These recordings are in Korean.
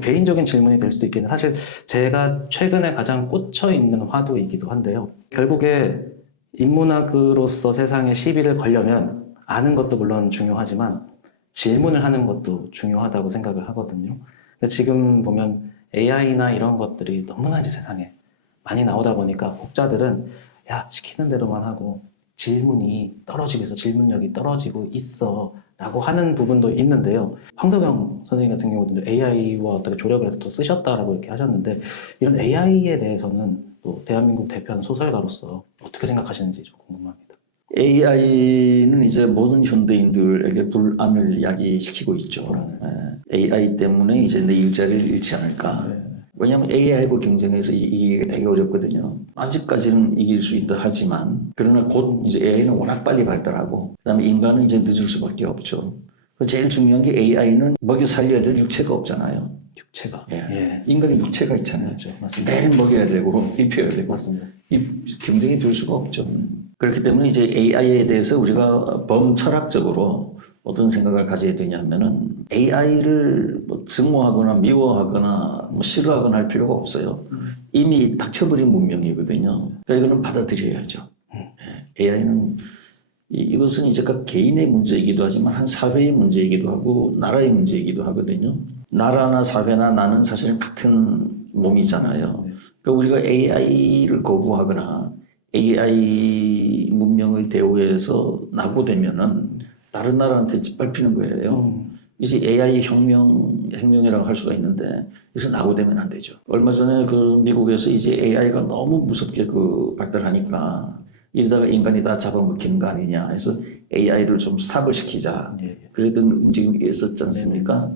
개인적인 질문이 될 수도 있겠는데 사실 제가 최근에 가장 꽂혀 있는 화두이기도 한데요. 결국에 인문학으로서 세상에 시비를 걸려면 아는 것도 물론 중요하지만 질문을 하는 것도 중요하다고 생각을 하거든요. 근데 지금 보면 AI나 이런 것들이 너무나 이제 세상에 많이 나오다 보니까 혹자들은 야, 시키는 대로만 하고 질문이 떨어지고 있어, 질문력이 떨어지고 있어 라고 하는 부분도 있는데요. 황석영 선생님 같은 경우도 AI와 어떻게 조력을 해서 또 쓰셨다라고 이렇게 하셨는데 이런 AI에 대해서는 또 대한민국 대표하는 소설가로서 어떻게 생각하시는지 좀 궁금합니다. AI는 이제 모든 현대인들에게 불안을 야기시키고 있죠. AI 때문에 이제 내 일자리를 잃지 않을까. 왜냐하면 AI하고 경쟁해서 이기기가 되게 어렵거든요. 아직까지는 이길 수 있다 하지만 그러나 곧 이제 AI는 워낙 빨리 발달하고 그다음에 인간은 이제 늦을 수밖에 없죠. 제일 중요한 게 AI는 먹여 살려야 될 육체가 없잖아요. 육체가. 예. 인간은 육체가 있잖아요. 그렇죠. 맞습니다. 매일 먹여야 되고 입혀야 되고. 맞습니다. 이 경쟁이 될 수가 없죠. 그렇기 때문에 이제 AI에 대해서 우리가 범철학적으로 어떤 생각을 가져야 되냐면은 AI를 뭐 증오하거나 미워하거나 뭐 싫어하거나 할 필요가 없어요. 이미 닥쳐버린 문명이거든요. 그러니까 이거는 받아들여야죠. AI는 이것은 이제 각 개인의 문제이기도 하지만 한 사회의 문제이기도 하고 나라의 문제이기도 하거든요. 나라나 사회나 나는 사실은 같은 몸이잖아요. 그러니까 우리가 AI를 거부하거나 AI 문명의 대우에서 낙오되면은 다른 나라한테 짓밟히는 거예요. 이제 AI 혁명이라고 할 수가 있는데 그래서 낙오되면 안 되죠. 얼마 전에 그 미국에서 이제 AI가 너무 무섭게 발달하니까 이러다가 인간이 다 잡아먹히는 거 아니냐 해서 AI를 좀 스탑을 시키자. 그랬던 움직임이 있었지 않습니까?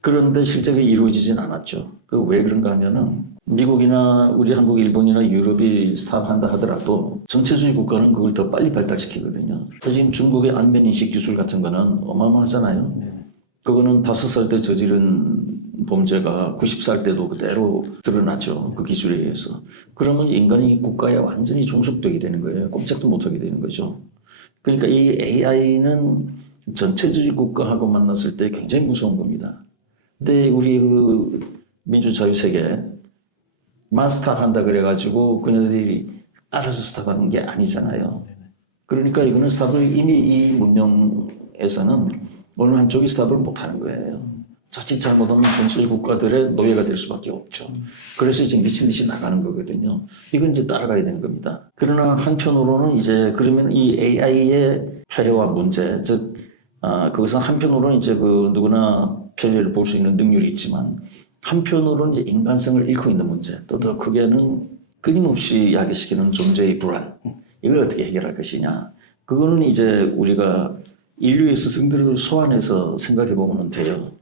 그런데 실제로 이루어지진 않았죠. 왜 그런가 하면은 미국이나 우리 한국, 일본이나 유럽이 스탑한다 하더라도 전체주의 국가는 그걸 더 빨리 발달시키거든요. 지금 중국의 안면인식 기술 같은 거는 어마어마하잖아요. 그거는 5살 때 저지른 범죄가 90살 때도 그대로 드러났죠. 그 기술에 의해서. 그러면 인간이 국가에 완전히 종속되게 되는 거예요. 꼼짝도 못하게 되는 거죠. 그러니까 이 AI는 전체주의 국가하고 만났을 때 굉장히 무서운 겁니다. 근데 우리 그 민주자유세계 마스터한다 그래가지고 그네들이 알아서 스탑하는 게 아니잖아요. 그러니까 이거는 스탑을 이미 이 문명에서는 어느 한쪽이 스탑을 못하는 거예요. 자칫 잘못하면 전체 국가들의 노예가 될 수밖에 없죠. 그래서 이제 미친 듯이 나가는 거거든요. 이건 이제 따라가야 되는 겁니다. 그러나 한편으로는 이제 그러면 이 AI의 폐해와 문제, 즉 그것은 한편으로는 이제 그 누구나 편리를 볼 수 있는 능률이 있지만 한편으로는 이제 인간성을 잃고 있는 문제, 또 더 크게는 끊임없이 야기시키는 존재의 불안, 이걸 어떻게 해결할 것이냐. 그거는 이제 우리가 인류의 스승들을 소환해서 생각해 보면 돼요.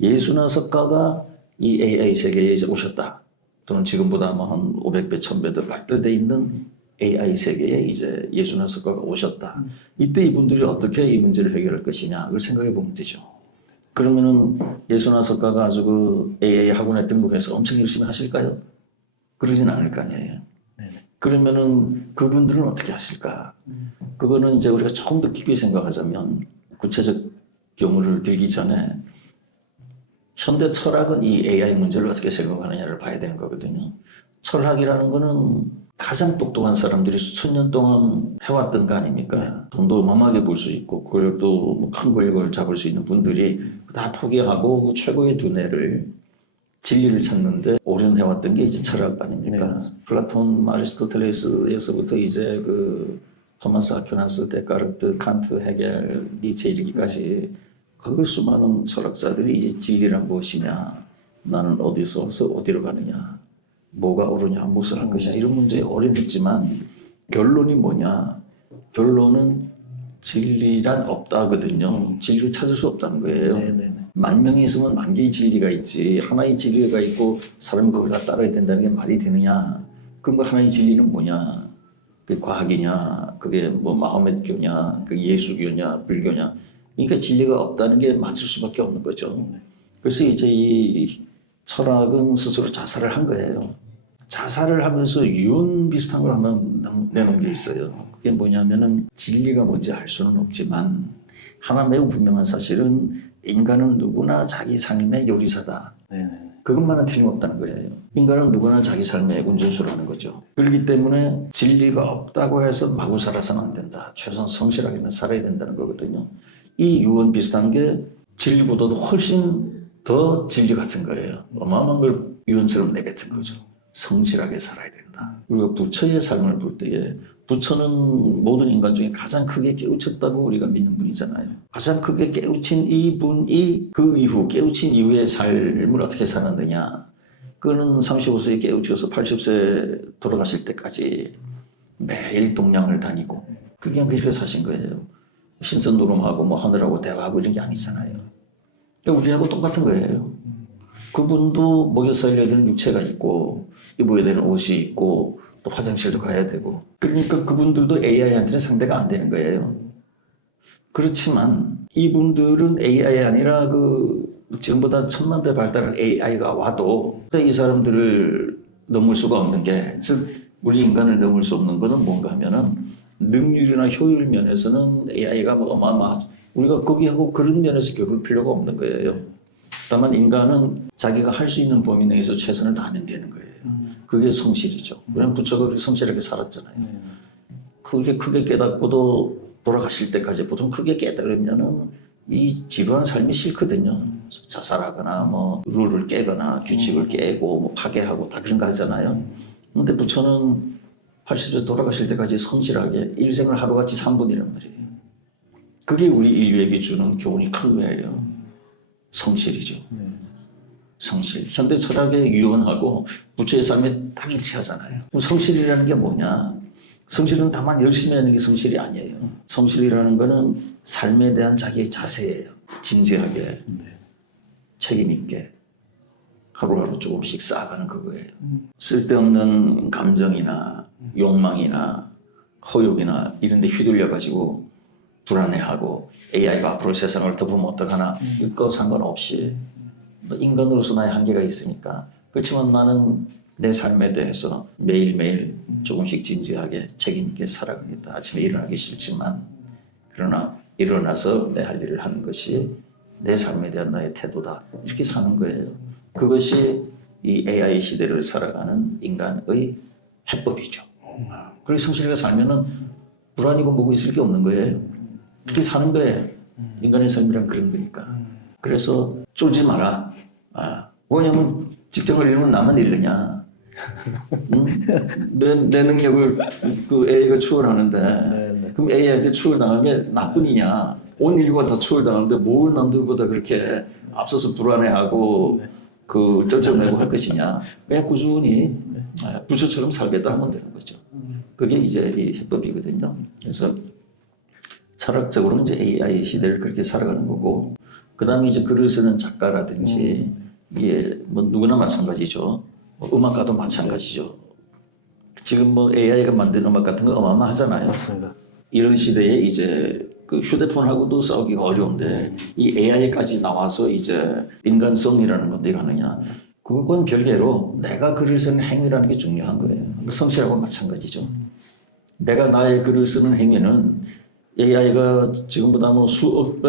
예수나 석가가 이 AI 세계에 이제 오셨다. 또는 지금보다 뭐 한 500배, 1000배 더 발달되어 있는 AI 세계에 이제 예수나 석가가 오셨다. 이때 이분들이 어떻게 이 문제를 해결할 것이냐, 그걸 생각해 보면 되죠. 그러면은 예수나 석가가 아주 그 AI 학원에 등록해서 엄청 열심히 하실까요? 그러진 않을 거 아니에요. 그러면은 그분들은 어떻게 하실까? 그거는 이제 우리가 조금 더 깊이 생각하자면 구체적 경우를 들기 전에 현대 철학은 이 AI 문제를 어떻게 생각하느냐를 봐야 되는 거거든요. 철학이라는 거는 가장 똑똑한 사람들이 수천 년 동안 해왔던 거 아닙니까? 돈도 어마어마하게 벌 수 있고 그걸 또 큰 권력을 잡을 수 있는 분들이 다 포기하고 그 최고의 두뇌를 진리를 찾는데 오련해왔던 게 이제 철학 아닙니까? 플라톤, 아리스토텔레스에서부터 이제 그 토마스 아퀴나스, 데카르트, 칸트, 헤겔, 니체 이르기까지 그 수많은 철학자들이 이제 진리란 무엇이냐, 나는 어디서 와서 어디로 가느냐, 뭐가 옳으냐, 무엇을 할 것이냐, 이런 문제에 오랜했지만 결론이 뭐냐? 결론은 진리란 없다거든요. 진리를 찾을 수 없다는 거예요. 만 명이 있으면 만 개의 진리가 있지, 하나의 진리가 있고 사람이 그걸 다 따라야 된다는 게 말이 되느냐? 그럼 그 하나의 진리는 뭐냐? 그게 과학이냐, 그게 뭐 마호메트교냐, 그게 예수교냐, 불교냐? 그러니까 진리가 없다는 게 맞을 수밖에 없는 거죠. 그래서 이제 이 철학은 스스로 자살을 한 거예요. 자살을 하면서 유언 비슷한 걸 하나 내놓은 게 있어요. 그게 뭐냐면은 진리가 뭔지 알 수는 없지만 하나 매우 분명한 사실은 인간은 누구나 자기 삶의 요리사다. 그것만은 틀림없다는 거예요. 인간은 누구나 자기 삶의 운전수를 하는 거죠. 그렇기 때문에 진리가 없다고 해서 마구 살아서는 안 된다. 최소한 성실하게는 살아야 된다는 거거든요. 이 유언 비슷한 게 진리보다도 훨씬 더 진리 같은 거예요. 어마어마한 걸 유언처럼 내뱉은 거죠. 성실하게 살아야 된다. 우리가 부처의 삶을 볼 때에 부처는 모든 인간 중에 가장 크게 깨우쳤다고 우리가 믿는 분이잖아요. 가장 크게 깨우친 이분이 그 이후 깨우친 이후의 삶을 어떻게 살았느냐. 그는 35세에 깨우쳐서 80세 돌아가실 때까지 매일 동양을 다니고 그게 그렇게 사신 거예요. 신선 노름하고 뭐 하늘하고 대화하고 이런 게 아니잖아요. 우리하고 똑같은 거예요. 그분도 먹여 살려야 되는 육체가 있고 입어야 되는 옷이 있고 또 화장실도 가야 되고 그러니까 그분들도 AI한테는 상대가 안 되는 거예요. 그렇지만 이분들은 AI 아니라 지금보다 1000만 배 발달한 AI가 와도 이 사람들을 넘을 수가 없는 게, 즉 우리 인간을 넘을 수 없는 것은 뭔가 하면은 능률이나 효율 면에서는 AI가 뭐 어마어마하죠. 우리가 거기하고 그런 면에서 겨룰 필요가 없는 거예요. 다만 인간은 자기가 할 수 있는 범위 내에서 최선을 다하면 되는 거예요. 그게 성실이죠. 왜냐면 부처가 그렇게 성실하게 살았잖아요. 그게 크게 깨닫고도 돌아가실 때까지 보통 크게 깨달으면은 이 지루한 삶이 싫거든요. 자살하거나 뭐 룰을 깨거나 규칙을 깨고 뭐 파괴하고 다 그런 거 하잖아요. 근데 부처는 80세 돌아가실 때까지 성실하게 일생을 하루같이 산 분이란 말이에요. 그게 우리 인류에게 주는 교훈이 큰 거예요. 성실이죠. 성실. 현대 철학의 유언하고 부처의 삶에 딱 일치하잖아요. 그럼 성실이라는 게 뭐냐? 성실은 다만 열심히 하는 게 성실이 아니에요. 성실이라는 거는 삶에 대한 자기의 자세예요. 진지하게, 책임 있게 하루하루 조금씩 쌓아가는 그거예요. 쓸데없는 감정이나 욕망이나 허욕이나 이런 데 휘둘려가지고 불안해하고 AI가 앞으로 세상을 덮으면 어떡하나 이거 상관없이 인간으로서 나의 한계가 있으니까. 그렇지만 나는 내 삶에 대해서 매일매일 조금씩 진지하게 책임있게 살아가겠다. 아침에 일어나기 싫지만 그러나 일어나서 내 할 일을 하는 것이 내 삶에 대한 나의 태도다. 이렇게 사는 거예요. 그것이 이 AI 시대를 살아가는 인간의 해법이죠. 그렇게 성실하게 살면은 불안이고 뭐고 있을 게 없는 거예요. 그렇게 사는 거예요. 인간의 삶이란 그런 거니까. 그래서 쫄지 마라. 왜냐면 직장을 잃으면 나만 잃느냐. 내 능력을 그 AI가 추월하는데 그럼 AI한테 추월당한 게 나뿐이냐. 온 인류가 다 추월당하는데 뭘 남들보다 그렇게 앞서서 불안해하고 그 쩔쩔매고 할 것이냐. 그냥 꾸준히 부처처럼 살겠다 하면 되는 거죠. 그게 이제 이 해법이거든요. 그래서 철학적으로는 이제 AI 시대를 그렇게 살아가는 거고, 그 다음에 이제 글을 쓰는 작가라든지, 이게 뭐 누구나 마찬가지죠. 뭐 음악가도 마찬가지죠. 지금 뭐 AI가 만든 음악 같은 거 어마어마하잖아요. 맞습니다. 이런 시대에 이제 그 휴대폰하고도 싸우기가 어려운데, 이 AI까지 나와서 이제 인간성이라는 건 어디 가느냐. 그건 별개로 내가 글을 쓰는 행위라는 게 중요한 거예요. 성실하고 마찬가지죠. 내가 나의 글을 쓰는 행위는 AI가 지금보다 뭐 수억 배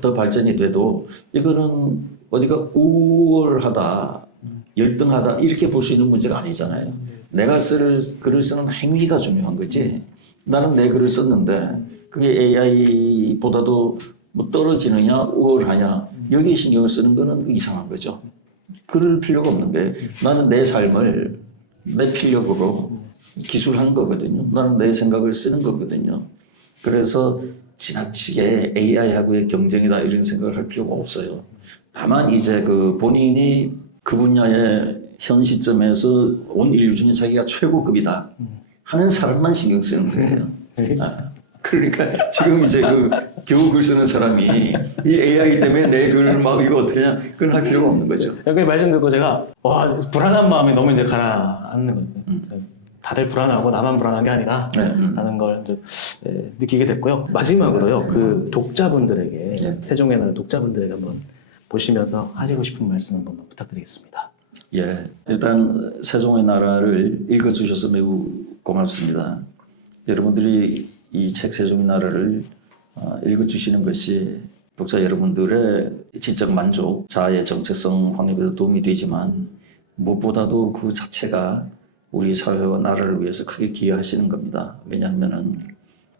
더 발전이 돼도 이거는 어디가 우월하다, 열등하다 이렇게 볼 수 있는 문제가 아니잖아요. 내가 글을 쓰는 행위가 중요한 거지. 나는 내 글을 썼는데 그게 AI보다도 뭐 떨어지느냐 우월하냐 여기에 신경을 쓰는 거는 이상한 거죠. 그럴 필요가 없는 게 나는 내 삶을 내 필력으로 기술한 거거든요. 나는 내 생각을 쓰는 거거든요. 그래서 지나치게 AI하고의 경쟁이다 이런 생각을 할 필요가 없어요. 다만 이제 그 본인이 그 분야의 현 시점에서 온 인류 중에 자기가 최고급이다 하는 사람만 신경 쓰는 거예요. 그러니까 지금 이제 그 겨우 글 쓰는 사람이 이 AI 때문에 내 글을 막 이거 어떠냐 그건 할 필요가 없는 거죠. 여기 말씀 듣고 제가 와 불안한 마음이 너무 이제 가라앉는 거예요. 다들 불안하고 나만 불안한 게 아니다 하는 걸 이제 느끼게 됐고요. 마지막으로요, 그 독자분들에게 세종의 나라 독자분들에게 한번 보시면서 하시고 싶은 말씀 한번 부탁드리겠습니다. 예, 일단 세종의 나라를 읽어주셔서 매우 고맙습니다. 여러분들이 이 책 세종의 나라를 읽어주시는 것이 독자 여러분들의 지적 만족, 자아의 정체성 확립에도 도움이 되지만 무엇보다도 그 자체가 우리 사회와 나라를 위해서 크게 기여하시는 겁니다. 왜냐하면은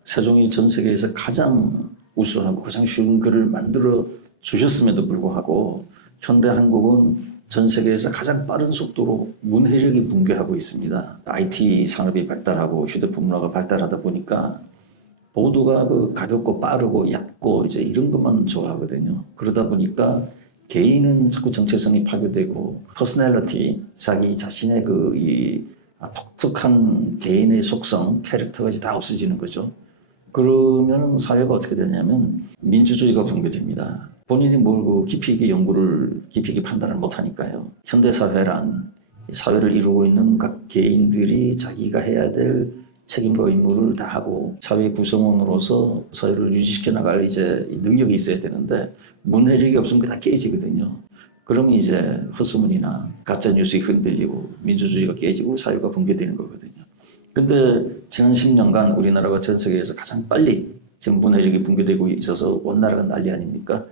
세종이 전 세계에서 가장 우수하고 가장 쉬운 글을 만들어 주셨음에도 불구하고 현대 한국은 전 세계에서 가장 빠른 속도로 문해력이 붕괴하고 있습니다. IT 산업이 발달하고 휴대폰 문화가 발달하다 보니까 모두가 그 가볍고 빠르고 얕고 이제 이런 것만 좋아하거든요. 그러다 보니까 개인은 자꾸 정체성이 파괴되고 퍼스널리티, 자기 자신의 독특한 개인의 속성, 캐릭터가 이제 다 없어지는 거죠. 그러면 사회가 어떻게 되냐면 민주주의가 붕괴됩니다. 본인이 뭘 깊이 있게 연구를, 깊이 있게 판단을 못하니까요. 현대 사회란 사회를 이루고 있는 각 개인들이 자기가 해야 될 책임과 의무를 다 하고 사회 구성원으로서 사회를 유지시켜 나갈 이제 능력이 있어야 되는데 문해력이 없으면 그게 다 깨지거든요. 그러면 이제 헛소문이나 가짜 뉴스에 흔들리고 민주주의가 깨지고 사회가 붕괴되는 거거든요. 근데 지난 10년간 우리나라가 전 세계에서 가장 빨리 지금 문해력이 붕괴되고 있어서 온 나라가 난리 아닙니까?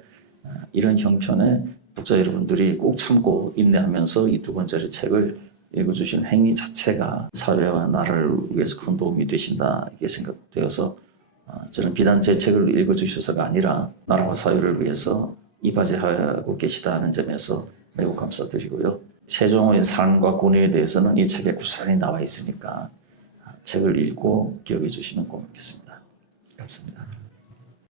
이런 형편에 독자 여러분들이 꼭 참고 인내하면서 이 두 번째 책을 읽어주시는 행위 자체가 사회와 나라를 위해서 큰 도움이 되신다 이렇게 생각되어서 저는 비단 제 책을 읽어주셔서가 아니라 나라와 사회를 위해서 이바지하고 계시다는 점에서 매우 감사드리고요. 세종의 삶과 권위에 대해서는 이 책에 구설하게 나와 있으니까 책을 읽고 기억해 주시면 고맙겠습니다. 감사합니다.